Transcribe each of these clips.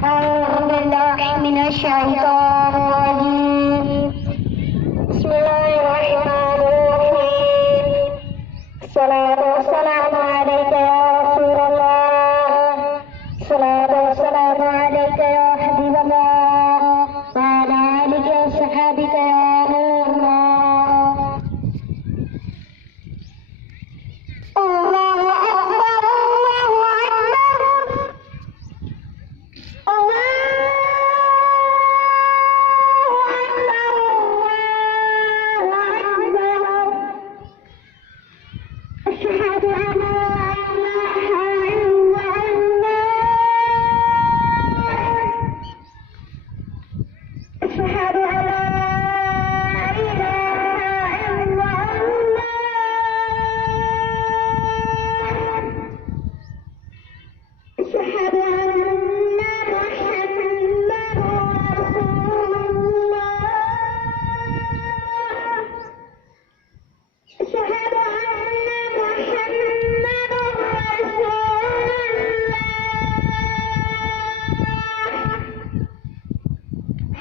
أعوذ بالله من الشيطان الرجيم. بسم الله الرحمن الرحيم. الصلاة والسلام عليك يا رسول الله. الصلاة والسلام عليك يا حبيب الله، وعلى آلك وصحابك يا نور الله. الله أكبر، الله أكبر، أشهد أن لا إله إلا الله. أشهد أن لا إله إلا الله. أشهد أن محمدا رسول الله. أشهد أن محمدا رسول الله.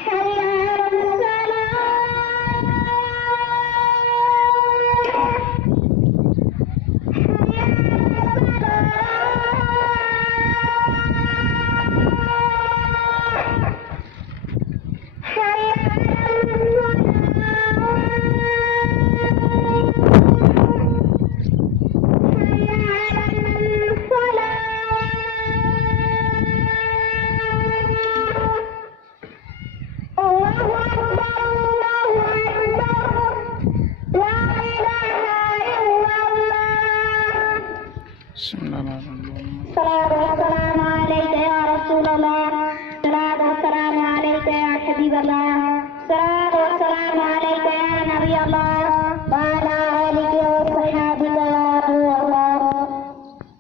حي على الصلاة. حي بسم الله الرحمن الرحيم. الصلاة والسلام عليك يا رسول الله.